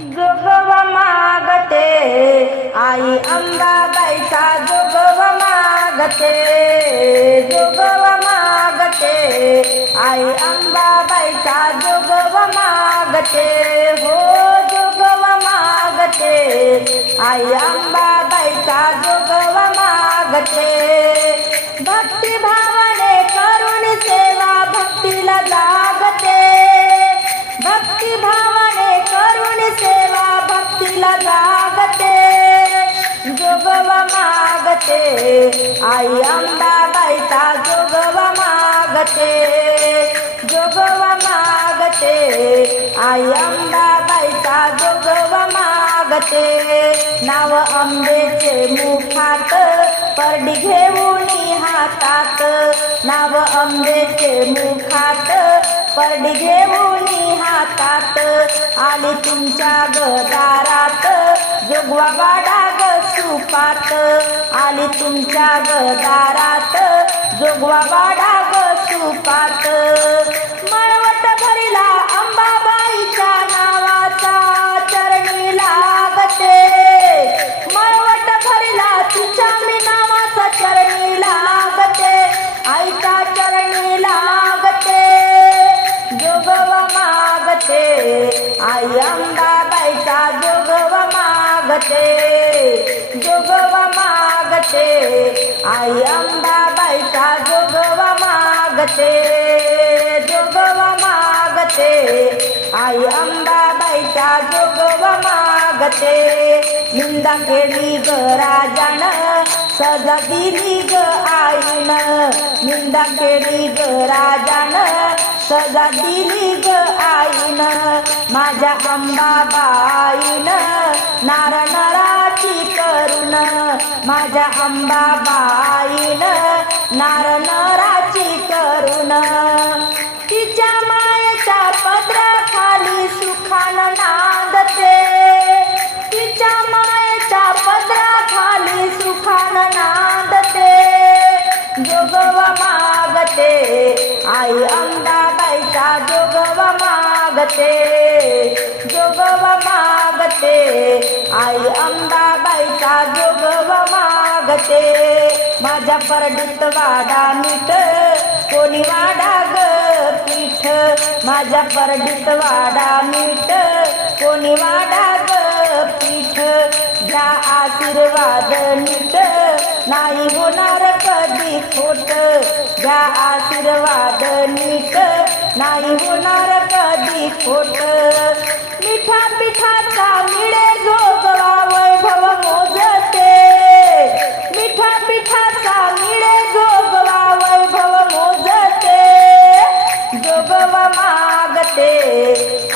जोगव मागते. आई अंबाबाईचा जोगव मागते. जोगव मागते. आई अंबाबाईचा जोगव मागते. हो जोगव मागते. आई अंबाबाईचा जोगव मागते. भक्ती भावने करून सेवा भक्तीला जागते. भक्ती भाव लागते जोगवा मागते. आई अंबाबाईचा जोगवा मागते जोगवा मागते. आई अंबाबाईचा जोगवा मागते. नाव अंबेचे मुखात परडी घेऊन हातात. नाव अंबेचे मुखात परडी घेऊन आली तुमच्या गदारात. जोगवा वाडा ग सुपात. आली तुमच्या गदारात. जोगवा वाडा ग सुपात. मागते जोगवा मागते. आई अंबाबाईचा जोगवा मागते जोगवा मागते. आई अंबाबाईचा जोगवा मागते. निंदा केली ग राजान सजा दिली ग आईन. निंदा केली ग राजान सजा दिली ग आईन. माझ्या अंबाबाईन नार नराची करुण. माझ्या अंबाबाईन नार नराची करुण. तिच्या मायेच्या पदराखाली सुखान नांदते. तिच्या मायेच्या पदराखाली सुखान नांदते. जोगवा मागते आई अंबा मागते जोगवा मागते. आई अंबाबाईचा जोगवा मागते. माझ्या परडीत वाडा मीठ कोणी वाडा ग पीठ. माझ्या परडीत वाडा मीठ कोणी वाडा ग पीठ. घ्या आशीर्वाद नीट नाही होणार कधी खोट. घ्या आशीर्वाद नीट नाही होणार कधी खोट. मिठा पिठाचा मिळे जोगवा वैभव मोजते. मिठा पिठाचा मिळे जोगवा वैभव मोजते. जोगव मागते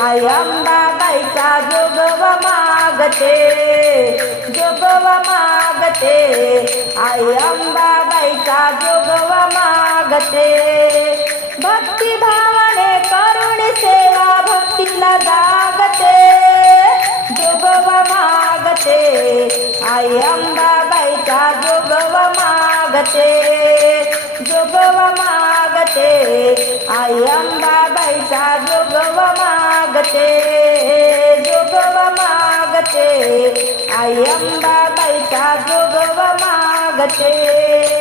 आयंबा अंबाबाईचा जोगव मागते. जोगव मागते आयंबा अंबाबाईचा जोगव मागते. जागते जोगव मागते. आई अंबाबाईचा जोगव मागते जोगव मागते. आई अंबाबाईचा जोगव मागते जोगव मागते. आई अंबाबाईचा जोगव मागते.